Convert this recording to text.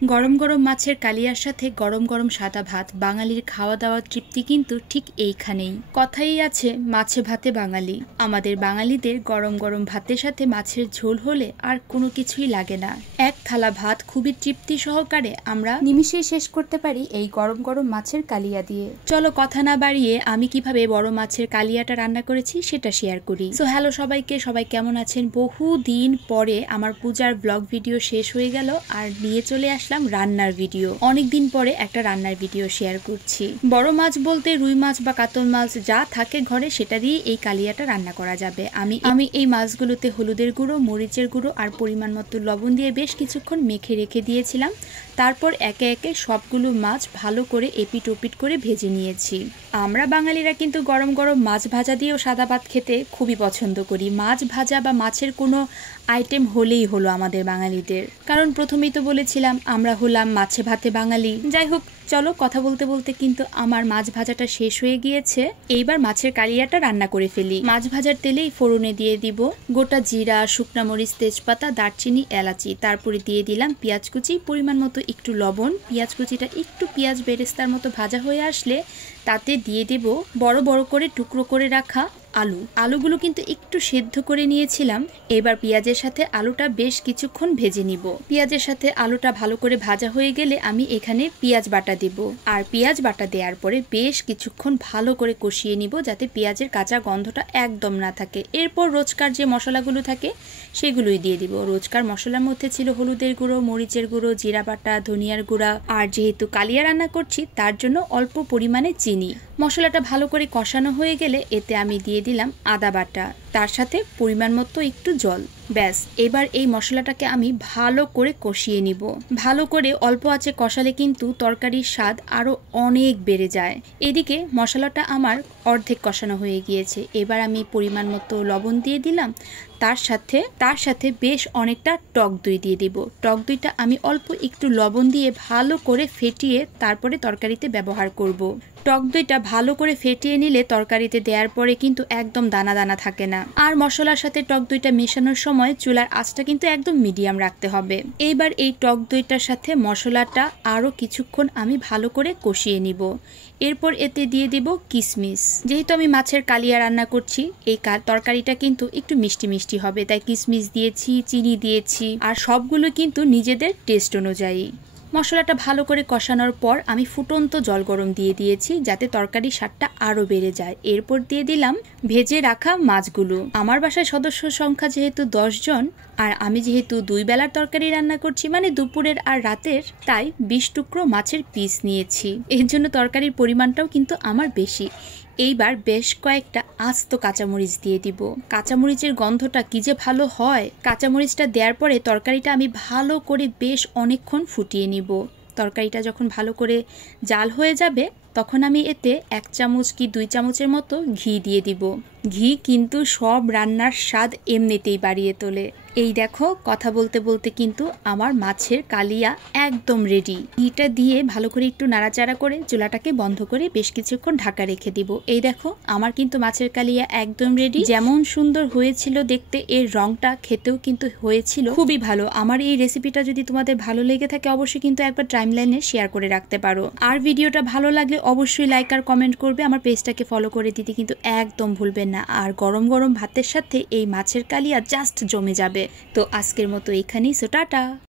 গরম গরম মাছের কালিয়ার সাথে গরম গরম সাদা ভাত, বাঙালির খাওয়া দাওয়ার তৃপ্তি কিন্তু ঠিক এইখানেই। কথাই আছে মাছে ভাতে বাঙালি। আমাদের বাঙালিদের গরম গরম ভাতের সাথে মাছের ঝোল হলে আর কোনো কিছুই লাগে না। এক থালা ভাত খুবই তৃপ্তি সহকারে আমরা নিমিষেই শেষ করতে পারি এই গরম গরম মাছের কালিয়া দিয়ে। চলো কথা না বাড়িয়ে আমি কিভাবে বড় মাছের কালিয়াটা রান্না করেছি সেটা শেয়ার করি। সো হ্যালো সবাইকে, সবাই কেমন আছেন? বহুদিন পরে আমার পূজার ব্লগ ভিডিও শেষ হয়ে গেল আর নিয়ে চলে আসলাম রান্নার ভিডিও। অনেকদিন পরে একটা রান্নার ভিডিও শেয়ার করছি। বড় মাছ বলতে রুই মাছ বা কাতল মাছ যা থাকে ঘরে সেটা দিয়ে এই কালিয়াটা রান্না করা যাবে। আমি এই মাছগুলোতে হলুদের গুঁড়ো, মরিচের গুঁড়ো আর পরিমাণ মতো লবণ দিয়ে বেশ কিছুক্ষণ মেখে রেখে দিয়েছিলাম। তারপর একে একে সবগুলো মাছ ভালো করে এপিট ওপিট করে ভেজে নিয়েছি। আমরা বাঙালিরা কিন্তু গরম গরম মাছ ভাজা দিয়েও সাদা ভাত খেতে খুবই পছন্দ করি। মাছ ভাজা বা মাছের কোনো আইটেম হলেই হলো আমাদের বাঙালিদের। কারণ প্রথমেই তো বলেছিলাম আমরা হলাম মাছে ভাতে বাঙালি। যাই হোক, চলো কথা বলতে বলতে কিন্তু আমার মাছ ভাজাটা শেষ হয়ে গিয়েছে। এইবার মাছের কালিয়াটা রান্না করে ফেলি। মাছ ভাজার তেলেই ফোড়নে দিয়ে দিব গোটা জিরা, শুকনা মরিচ, তেজপাতা, দারচিনি, এলাচি। তারপরে দিয়ে দিলাম পেঁয়াজ কুচি, পরিমাণ মতো একটু লবণ। পেঁয়াজ কুচিটা একটু পেঁয়াজ বেরেস্তার মতো ভাজা হয়ে আসলে তাতে দিয়ে দেব বড় বড় করে টুকরো করে রাখা আলুগুলো কিন্তু একটু সেদ্ধ করে নিয়েছিলাম। এবার পেঁয়াজের সাথে আলুটা বেশ কিছুক্ষণ ভেজে নিব। পেঁয়াজের সাথে আলুটা ভালো করে ভাজা হয়ে গেলে আমি এখানে পেঁয়াজ বাটা দেব। আর পেঁয়াজ বাটা দেওয়ার পরে বেশ কিছুক্ষণ ভালো করে কষিয়ে নিব যাতে পেঁয়াজের কাঁচা গন্ধটা একদম না থাকে। এরপর রোজকার যে মশলাগুলো থাকে সেগুলোই দিয়ে দিব। রোজকার মশলার মধ্যে ছিল হলুদের গুঁড়ো, মরিচের গুঁড়ো, জিরা বাটা, ধনিয়ার গুঁড়া আর যেহেতু কালিয়া রান্না করছি তার জন্য অল্প পরিমাণে চিনি। মশলাটা ভালো করে কষানো হয়ে গেলে এতে আমি দিয়ে দিলাম আদা বাটা, তার সাথে পরিমাণ মতো একটু জল। ব্যাস, এবার এই মশলাটাকে আমি ভালো করে কষিয়ে নিব। ভালো করে অল্প আঁচে কষালে কিন্তু তরকারির স্বাদ আরো অনেক বেড়ে যায়। এদিকে মশলাটা আমার অর্ধেক কষানো হয়ে গিয়েছে। এবার আমি পরিমাণ মতো লবণ দিয়ে দিলাম। তার সাথে বেশ অনেকটা টক দই দিয়ে দিব। টক দইটা আমি অল্প একটু লবণ দিয়ে ভালো করে ফেটিয়ে তারপরে তরকারিতে ব্যবহার করব। টক দইটা ভালো করে ফেটিয়ে নিলে তরকারিতে দেওয়ার পরে কিন্তু একদম দানা দানা থাকে না। আর মশলার সাথে টক দইটা মেশানোর সময় চুলার আঁচটা কিন্তু একদম মিডিয়াম রাখতে হবে। এইবার এই টক দইটার সাথে মশলাটা আরো কিছুক্ষণ আমি ভালো করে কষিয়ে নিব। এরপর এতে দিয়ে দিব কিশমিশ। যেহেতু আমি মাছের কালিয়া রান্না করছি, এই তরকারিটা কিন্তু একটু মিষ্টি মিষ্টি হবে, তাই কিশমিশ দিয়েছি, চিনি দিয়েছি আর সবগুলো কিন্তু নিজেদের টেস্ট অনুযায়ী। মশলাটা ভালো করে কষানোর পর আমি ফুটন্ত জল গরম দিয়ে দিয়েছি যাতে তরকারির স্বাদটা আরো বেড়ে যায়। এরপর দিয়ে দিলাম ভেজে রাখা মাছগুলো। আমার বাসায় সদস্য সংখ্যা যেহেতু 10 জন আর আমি যেহেতু 2 বেলার তরকারি রান্না করছি, মানে দুপুরের আর রাতের, তাই 20 টুকরো মাছের পিস নিয়েছি। এর জন্য তরকারির পরিমাণটাও কিন্তু আমার বেশি। এইবার বেশ কয়েকটা আস্ত কাঁচামরিচ দিয়ে দিব। কাঁচামরিচের গন্ধটা কি যে ভালো হয়। কাঁচামরিচটা দেওয়ার পরে তরকারিটা আমি ভালো করে বেশ অনেকক্ষণ ফুটিয়ে নিব। তরকারিটা যখন ভালো করে জাল হয়ে যাবে তখন আমি এতে 1 চামচ কি 2 চামচের মতো ঘি দিয়ে দিব। ঘি কিন্তু সব রান্নার স্বাদ এমনিতেই বাড়িয়ে তোলে। এই দেখো, কথা বলতে বলতে কিন্তু আমার মাছের কালিয়া একদম রেডি। ঘিটা দিয়ে ভালো করে একটু নাড়াচাড়া করে চুলাটাকে বন্ধ করে বেশ কিছুক্ষণ ঢাকা রেখে দিব। এই দেখো, আমার কিন্তু মাছের কালিয়া একদম রেডি। যেমন সুন্দর হয়েছিল দেখতে, এর রংটা খেতেও কিন্তু হয়েছিল খুবই ভালো। আমার এই রেসিপিটা যদি তোমাদের ভালো লেগে থাকে অবশ্যই কিন্তু একবার টাইমলাইনে শেয়ার করে রাখতে পারো। আর ভিডিওটা ভালো লাগলে অবশ্যই লাইক আর কমেন্ট করবে। আমার পেজটাকে ফলো করে দিতে কিন্তু একদম ভুলবেন না। আর গরম গরম ভাতের সাথে এই মাছের কালিয়া জাস্ট জমে যাবে। তো আজকের মতো এখানেই। So tata.